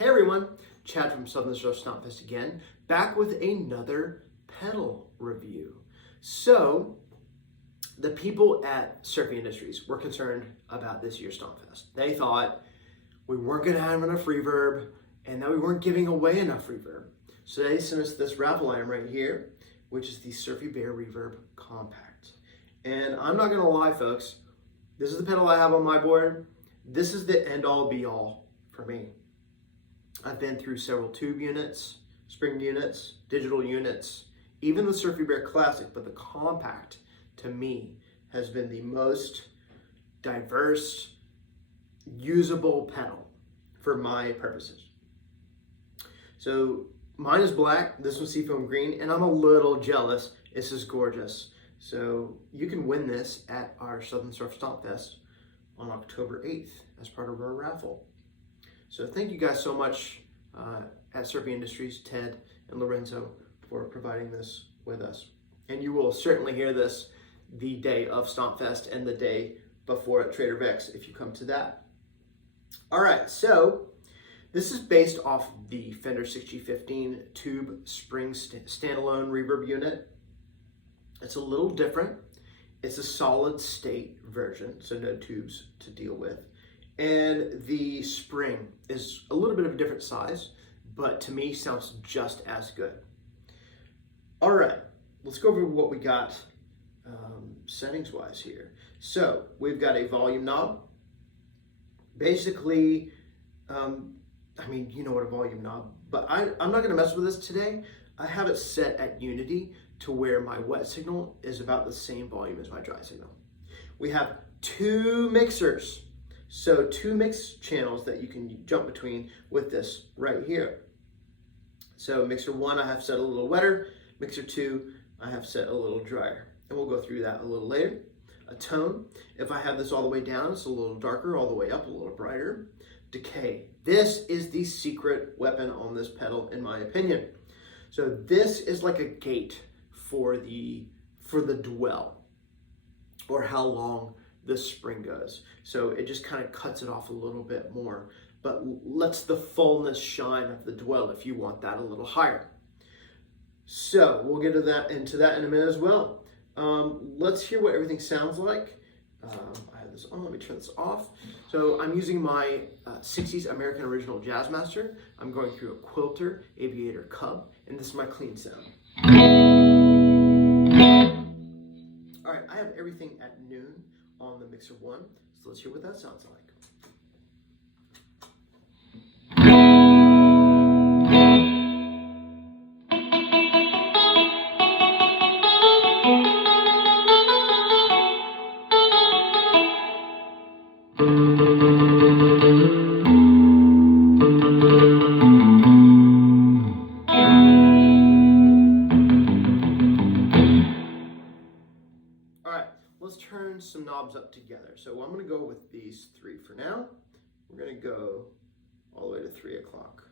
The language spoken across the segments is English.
Hey everyone, Chad from Southern Surf StompFest again, back with another pedal review. So, the people at Surfy Industries were concerned about this year's StompFest. They thought we weren't going to have enough reverb and that we weren't giving away enough reverb. So they sent us this raffle item right here, which is the SurfyBear Reverb Compact. And I'm not going to lie, folks, this is the pedal I have on my board. This is the end-all be-all for me. I've been through several tube units, spring units, digital units, even the SurfyBear Classic, but the Compact, to me, has been the most diverse, usable pedal for my purposes. So mine is black, this one's seafoam green, and I'm a little jealous. This is gorgeous. So you can win this at our Southern Surf StompFest on October 8th as part of our raffle. So thank you guys so much at Surfy Industries, Ted and Lorenzo, for providing this with us. And you will certainly hear this the day of StompFest and the day before at Trader Vic's if you come to that. All right, so this is based off the Fender 6015 tube spring standalone reverb unit. It's a little different. It's a solid state version, so no tubes to deal with. And the spring is a little bit of a different size, but to me sounds just as good. All right, let's go over what we got settings-wise here. So we've got a volume knob. Basically, I mean, you know what a volume knob, but I'm not gonna mess with this today. I have it set at unity to where my wet signal is about the same volume as my dry signal. We have two mixers. So two mix channels that you can jump between with this right here. So mixer 1 I have set a little wetter, mixer 2 I have set a little drier. And we'll go through that a little later. A tone, if I have this all the way down, it's a little darker, all the way up, a little brighter. Decay, this is the secret weapon on this pedal in my opinion. So this is like a gate for the dwell, or how long the spring goes. So it just kind of cuts it off a little bit more, but lets the fullness shine of the dwell if you want that a little higher. So we'll get into that in a minute as well. Let's hear what everything sounds like. I have this on, let me turn this off. So I'm using my 60s American Original Jazzmaster. I'm going through a Quilter Aviator Cub, and this is my clean sound. All right, I have everything at noon on the mixer 1, so let's hear what that sounds like. Let's turn some knobs up together. So I'm going to go with these 3 for now. We're going to go all the way to 3 o'clock.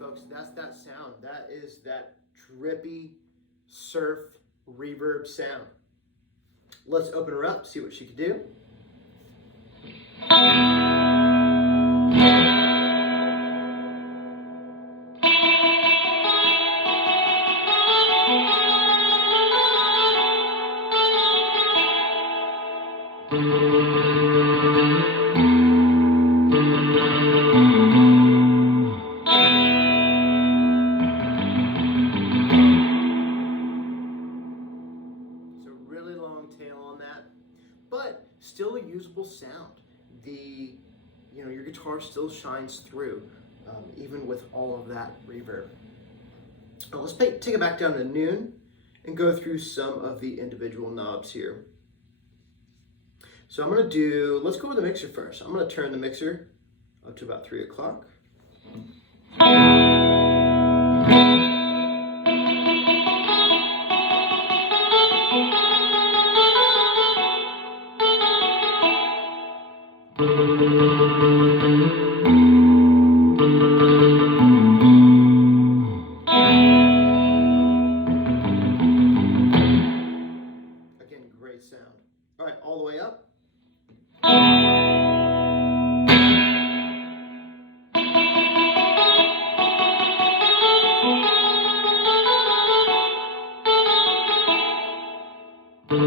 Folks, that's that sound. That is that drippy surf reverb sound. Let's open her up, see what she can do. Tail on that, but still a usable sound. Your guitar still shines through, even with all of that reverb. Now let's take it back down to noon and go through some of the individual knobs here. So I'm gonna let's go with the mixer first. I'm gonna turn the mixer up to about 3 o'clock. Let's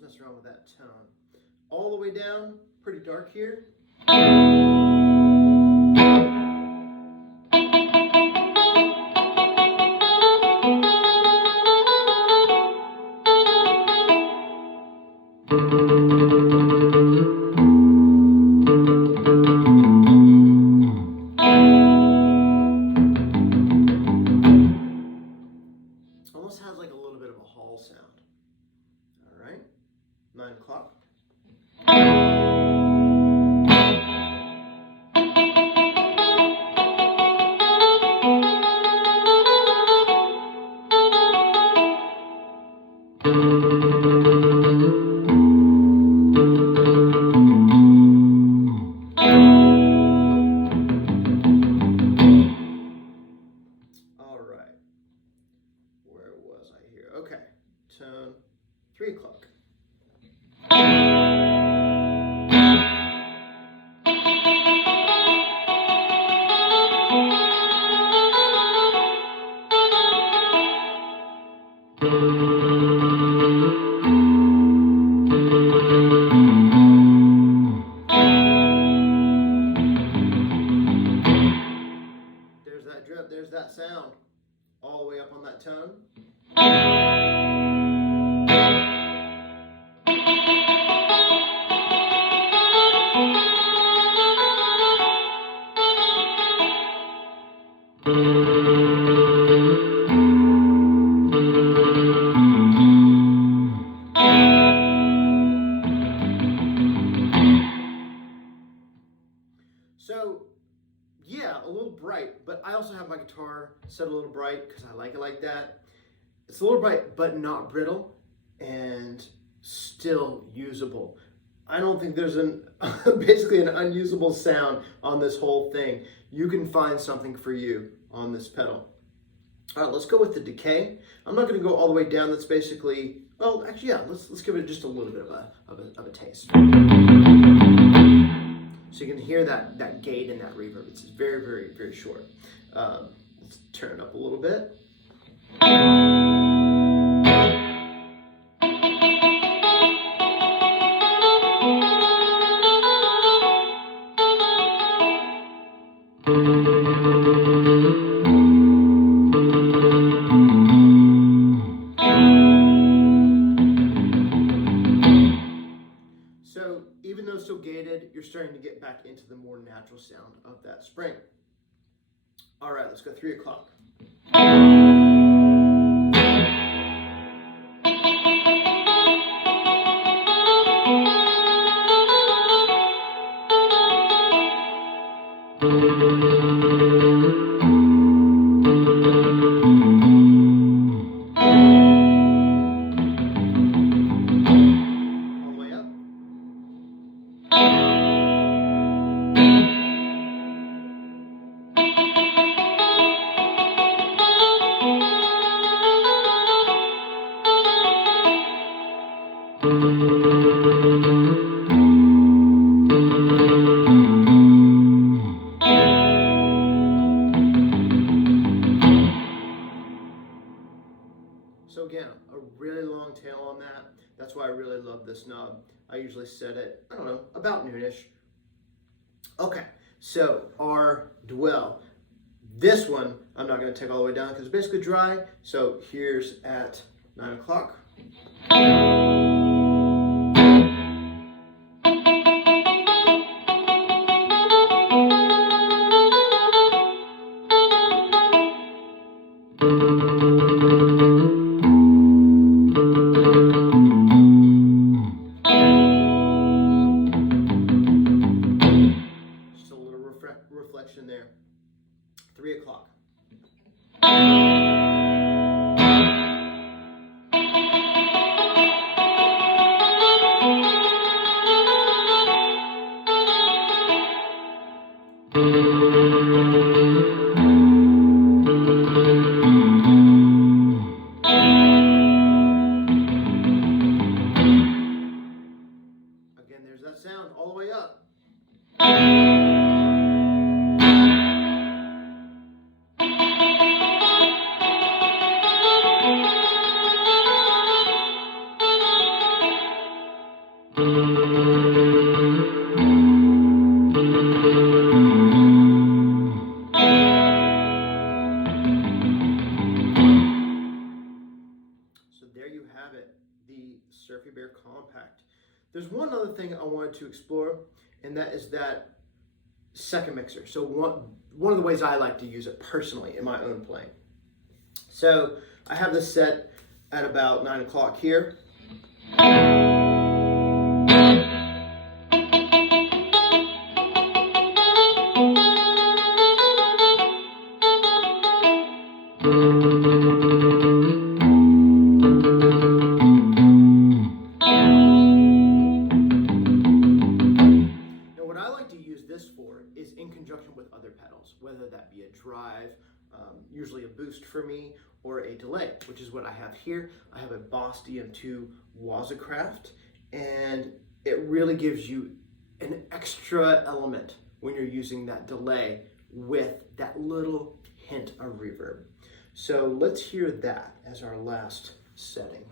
mess around with that tone. All the way down, pretty dark here. Almost has like a little bit of a hall sound. All right, 9 o'clock. All right, where was I here? Okay, tone 3 o'clock. There's that drip, there's that sound, all the way up on that tone. So, yeah, a little bright, but I also have my guitar set a little bright because I like it like that. It's a little bright, but not brittle, and still usable. I don't think there's basically an unusable sound on this whole thing. You can find something for you on this pedal. All right, let's go with the decay. I'm not going to go all the way down. That's basically, well, actually, yeah, let's give it just a little bit of a taste. So you can hear that gate and that reverb. It's very, very, very short. Let's turn it up a little bit. So even though it's still gated, you're starting to get back into the more natural sound of that spring. All right, let's go 3 o'clock. So again, a really long tail on that. That's why I really love this knob. I usually set it, I don't know, about noonish. Okay, so our dwell. This one, I'm not going to take all the way down because it's basically dry. So here's at 9 o'clock. Reflection there. 3 o'clock. Again, there's that sound all the way up. So there you have it, the SurfyBear Compact. There's one other thing I wanted to explore, and that is that second mixer. So one of the ways I like to use it personally in my own playing. So I have this set at about 9 o'clock here. Is in conjunction with other pedals, whether that be a drive, usually a boost for me, or a delay, which is what I have here. I have a Boss DM2 Wazacraft, and it really gives you an extra element when you're using that delay with that little hint of reverb. So let's hear that as our last setting.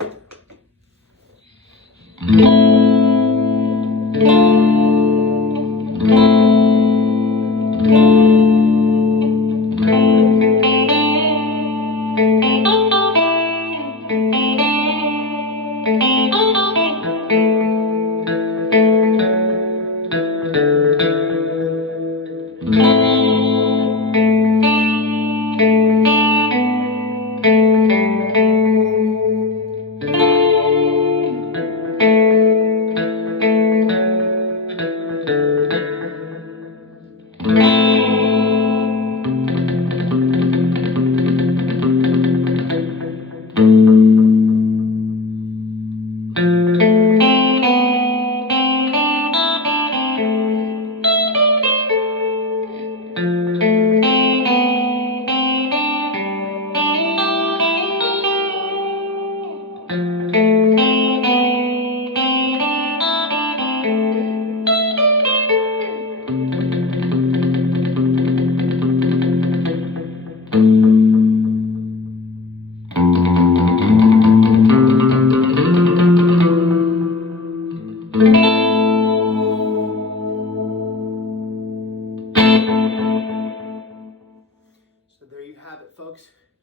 So there you have it, folks.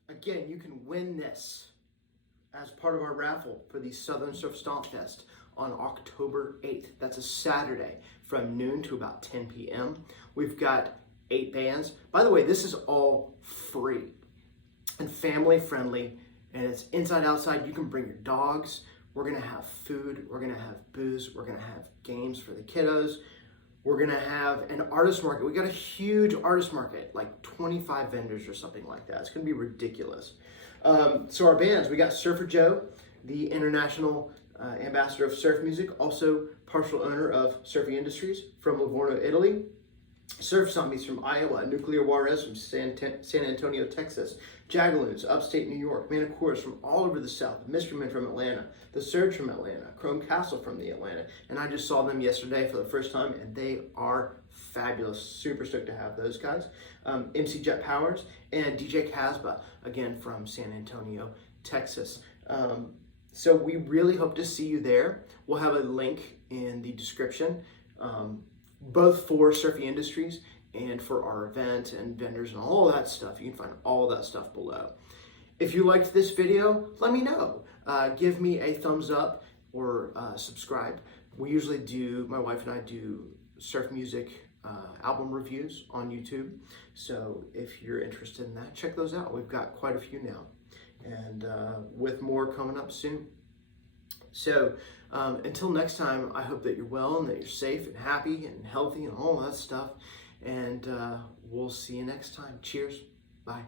Again, you can win this as part of our raffle for the Southern Surf StompFest on October 8th. That's a Saturday from noon to about 10 p.m. We've got 8 bands. By the way, this is all free and family friendly, and it's inside outside. You can bring your dogs. We're gonna have food, we're gonna have booze, we're gonna have games for the kiddos. We're gonna have an artist market. We got a huge artist market, like 25 vendors or something like that. It's gonna be ridiculous. So our bands, we got Surfer Joe, the international ambassador of surf music, also partial owner of Surfy Industries from Livorno, Italy. Surf Zombies from Iowa, Nuclear Juarez from San Antonio, Texas, Jagaloons, upstate New York, Manicours from all over the South, Mysterymen from Atlanta, The Surge from Atlanta, Chrome Castle from the Atlanta, and I just saw them yesterday for the first time, and they are fabulous. Super stoked to have those guys. MC Jet Powers and DJ Casbah, again from San Antonio, Texas. So we really hope to see you there. We'll have a link in the description, both for Surfy Industries and for our event and vendors and all that stuff. You can find all that stuff below. If you liked this video, let me know. Give me a thumbs up or subscribe. We usually do, my wife and I do surf music album reviews on YouTube. So if you're interested in that, check those out. We've got quite a few now, and with more coming up soon. So until next time, I hope that you're well and that you're safe and happy and healthy and all that stuff. And we'll see you next time. Cheers. Bye.